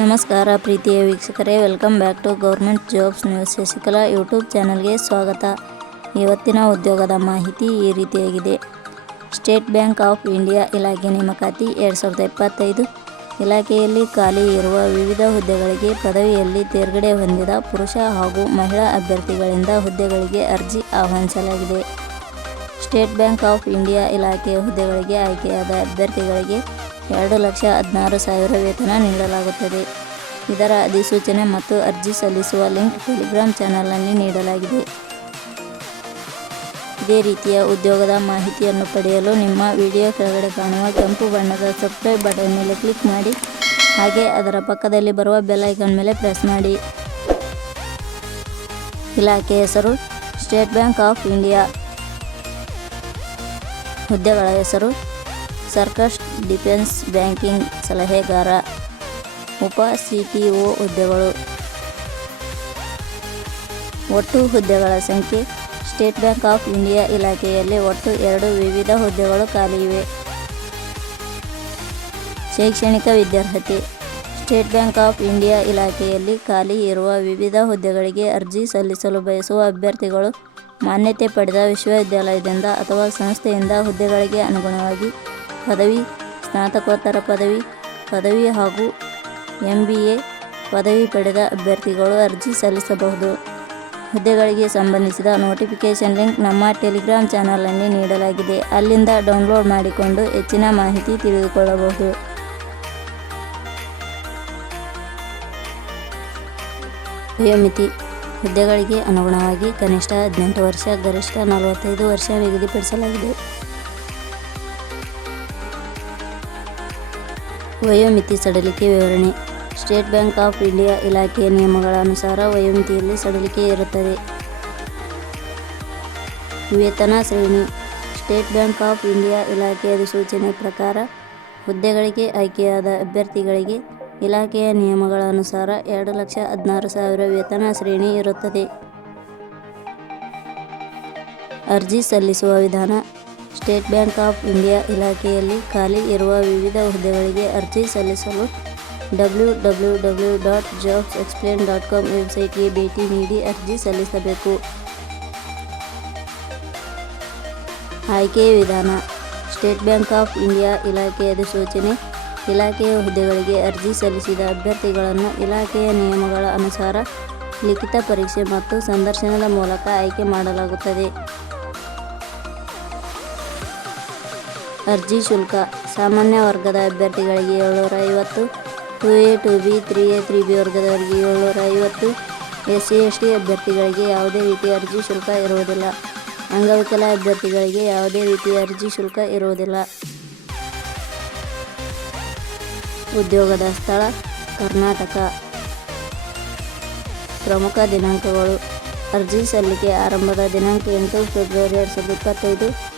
ನಮಸ್ಕಾರ ಪ್ರೀತಿಯ ವೀಕ್ಷಕರೇ, welcome back to government jobs news. Shashikala YouTube ಚಾನಲ್ಗೆ ಸ್ವಾಗತ. ಇವತ್ತಿನ ಉದ್ಯೋಗದ ಮಾಹಿತಿ ಈ ರೀತಿಯಾಗಿದೆ. ಸ್ಟೇಟ್ ಬ್ಯಾಂಕ್ ಆಫ್ ಇಂಡಿಯಾ ಇಲಾಖೆ ನೇಮಕಾತಿ ಎರಡು ಸಾವಿರದ ಇಪ್ಪತ್ತೈದು ಇಲಾಖೆಯಲ್ಲಿ ಖಾಲಿ ಇರುವ ವಿವಿಧ ಹುದ್ದೆಗಳಿಗೆ ಪದವಿಯಲ್ಲಿ ತೇರ್ಗಡೆ ಹೊಂದಿದ ಪುರುಷ ಹಾಗೂ ಮಹಿಳಾ ಅಭ್ಯರ್ಥಿಗಳಿಂದ ಹುದ್ದೆಗಳಿಗೆ ಅರ್ಜಿ ಆಹ್ವಾನಿಸಲಾಗಿದೆ. ಸ್ಟೇಟ್ ಬ್ಯಾಂಕ್ ಆಫ್ ಇಂಡಿಯಾ ಇಲಾಖೆಯ ಹುದ್ದೆಗಳಿಗೆ ಆಯ್ಕೆಯಾದ ಅಭ್ಯರ್ಥಿಗಳಿಗೆ ಎರಡು ಲಕ್ಷ ಹದಿನಾರು ಸಾವಿರ ವೇತನ ನೀಡಲಾಗುತ್ತದೆ. ಇದರ ಅಧಿಸೂಚನೆ ಮತ್ತು ಅರ್ಜಿ ಸಲ್ಲಿಸುವ ಲಿಂಕ್ ಟೆಲಿಗ್ರಾಮ್ ಚಾನಲ್ನಲ್ಲಿ ನೀಡಲಾಗಿದೆ. ಇದೇ ರೀತಿಯ ಉದ್ಯೋಗದ ಮಾಹಿತಿಯನ್ನು ಪಡೆಯಲು ನಿಮ್ಮ ವಿಡಿಯೋ ಕೆಳಗಡೆ ಕಾಣುವ ಕೆಂಪು ಬಣ್ಣದ ಸಬ್ಸ್ಕ್ರೈಬ್ ಬಟನ್ ಮೇಲೆ ಕ್ಲಿಕ್ ಮಾಡಿ, ಹಾಗೆ ಅದರ ಪಕ್ಕದಲ್ಲಿ ಬರುವ ಬೆಲ್ ಐಕಾನ್ ಮೇಲೆ ಪ್ರೆಸ್ ಮಾಡಿ. ಇಲಾಖೆ ಹೆಸರು, ಸ್ಟೇಟ್ ಬ್ಯಾಂಕ್ ಆಫ್ ಇಂಡಿಯಾ. ಹುದ್ದೆಗಳ ಹೆಸರು ಸರ್ಕಸ್ ಡಿಫೆನ್ಸ್ ಬ್ಯಾಂಕಿಂಗ್ ಸಲಹೆಗಾರ, ಉಪ ಸಿ ಪಿ ಒ ಹುದ್ದೆಗಳು. ಒಟ್ಟು ಹುದ್ದೆಗಳ ಸಂಖ್ಯೆ, ಸ್ಟೇಟ್ ಬ್ಯಾಂಕ್ ಆಫ್ ಇಂಡಿಯಾ ಇಲಾಖೆಯಲ್ಲಿ ಒಟ್ಟು ಎರಡು ವಿವಿಧ ಹುದ್ದೆಗಳು ಖಾಲಿ ಇವೆ. ಶೈಕ್ಷಣಿಕ ವಿದ್ಯಾರ್ಹತೆ, ಸ್ಟೇಟ್ ಬ್ಯಾಂಕ್ ಆಫ್ ಇಂಡಿಯಾ ಇಲಾಖೆಯಲ್ಲಿ ಖಾಲಿ ಇರುವ ವಿವಿಧ ಹುದ್ದೆಗಳಿಗೆ ಅರ್ಜಿ ಸಲ್ಲಿಸಲು ಬಯಸುವ ಅಭ್ಯರ್ಥಿಗಳು ಮಾನ್ಯತೆ ಪಡೆದ ವಿಶ್ವವಿದ್ಯಾಲಯದಿಂದ ಅಥವಾ ಸಂಸ್ಥೆಯಿಂದ ಹುದ್ದೆಗಳಿಗೆ ಅನುಗುಣವಾಗಿ ಪದವಿ ಸ್ನಾತಕೋತ್ತರ ಪದವಿ ಪದವಿ ಹಾಗೂ ಎಂ ಬಿ ಎ ಪದವಿ ಪಡೆದ ಅಭ್ಯರ್ಥಿಗಳು ಅರ್ಜಿ ಸಲ್ಲಿಸಬಹುದು. ಹುದ್ದೆಗಳಿಗೆ ಸಂಬಂಧಿಸಿದ ನೋಟಿಫಿಕೇಷನ್ ಲಿಂಕ್ ನಮ್ಮ ಟೆಲಿಗ್ರಾಮ್ ಚಾನಲಲ್ಲಿ ನೀಡಲಾಗಿದೆ. ಅಲ್ಲಿಂದ ಡೌನ್ಲೋಡ್ ಮಾಡಿಕೊಂಡು ಹೆಚ್ಚಿನ ಮಾಹಿತಿ ತಿಳಿದುಕೊಳ್ಳಬಹುದು. ವಯೋಮಿತಿ ಹುದ್ದೆಗಳಿಗೆ ಅನುಗುಣವಾಗಿ ಕನಿಷ್ಠ ಹದಿನೆಂಟು ವರ್ಷ, ಗರಿಷ್ಠ ನಲವತ್ತೈದು ವರ್ಷ ನಿಗದಿಪಡಿಸಲಾಗಿದೆ. ವಯೋಮಿತಿ ಸಡಿಲಿಕೆ ವಿವರಣೆ. ಸ್ಟೇಟ್ ಬ್ಯಾಂಕ್ ಆಫ್ ಇಂಡಿಯಾ ಇಲಾಖೆಯ ನಿಯಮಗಳ ಅನುಸಾರ ವಯೋಮಿತಿಯಲ್ಲಿ ಸಡಿಲಿಕೆ ಇರುತ್ತದೆ. ವೇತನ ಶ್ರೇಣಿ. ಸ್ಟೇಟ್ ಬ್ಯಾಂಕ್ ಆಫ್ ಇಂಡಿಯಾ ಇಲಾಖೆಯ ಅಧಿಸೂಚನೆ ಪ್ರಕಾರ ಹುದ್ದೆಗಳಿಗೆ ಆಯ್ಕೆಯಾದ ಅಭ್ಯರ್ಥಿಗಳಿಗೆ ಇಲಾಖೆಯ ನಿಯಮಗಳ ಅನುಸಾರ ಎರಡು ಲಕ್ಷ ಹದಿನಾರು ಸಾವಿರ ವೇತನ ಶ್ರೇಣಿ ಇರುತ್ತದೆ. ಅರ್ಜಿ ಸಲ್ಲಿಸುವ ವಿಧಾನ ಸ್ಟೇಟ್ ಬ್ಯಾಂಕ್ ಆಫ್ ಇಂಡಿಯಾ ಇಲಾಖೆಯಲ್ಲಿ ಖಾಲಿ ಇರುವ ವಿವಿಧ ಹುದ್ದೆಗಳಿಗೆ ಅರ್ಜಿ ಸಲ್ಲಿಸಲು W W W dot jobs explain dot com ವೆಬ್ಸೈಟ್ಗೆ ಭೇಟಿ ನೀಡಿ ಅರ್ಜಿ ಸಲ್ಲಿಸಬೇಕು. ಆಯ್ಕೆ ವಿಧಾನ. ಸ್ಟೇಟ್ ಬ್ಯಾಂಕ್ ಆಫ್ ಇಂಡಿಯಾ ಇಲಾಖೆ ಅಧಿಸೂಚನೆ ಇಲಾಖೆಯ ಹುದ್ದೆಗಳಿಗೆ ಅರ್ಜಿ ಸಲ್ಲಿಸಿದ ಅಭ್ಯರ್ಥಿಗಳನ್ನು ಇಲಾಖೆಯ ನಿಯಮಗಳ ಅನುಸಾರ ಲಿಖಿತ ಪರೀಕ್ಷೆ ಮತ್ತು ಸಂದರ್ಶನದ ಮೂಲಕ ಆಯ್ಕೆ ಮಾಡಲಾಗುತ್ತದೆ. ಅರ್ಜಿ ಶುಲ್ಕ. ಸಾಮಾನ್ಯ ವರ್ಗದ ಅಭ್ಯರ್ಥಿಗಳಿಗೆ ಏಳ್ನೂರ ಐವತ್ತು two A two B, three A, three B ವರ್ಗದವರಿಗೆ ಏಳ್ನೂರ ಐವತ್ತು ಎಸ್ ಸಿ ಎಸ್ ಟಿ ಅಭ್ಯರ್ಥಿಗಳಿಗೆ ಯಾವುದೇ ರೀತಿಯ ಅರ್ಜಿ ಶುಲ್ಕ ಇರುವುದಿಲ್ಲ. ಅಂಗವಿಕಲ ಅಭ್ಯರ್ಥಿಗಳಿಗೆ ಯಾವುದೇ ರೀತಿಯ ಅರ್ಜಿ ಶುಲ್ಕ ಇರುವುದಿಲ್ಲ. ಉದ್ಯೋಗದ ಸ್ಥಳ, ಕರ್ನಾಟಕ. ಪ್ರಮುಖ ದಿನಾಂಕಗಳು. ಅರ್ಜಿ ಸಲ್ಲಿಕೆ ಆರಂಭದ ದಿನಾಂಕ ಎಂಟು ಫೆಬ್ರವರಿ ಎರಡು ಸಾವಿರದ ಇಪ್ಪತ್ತೈದು.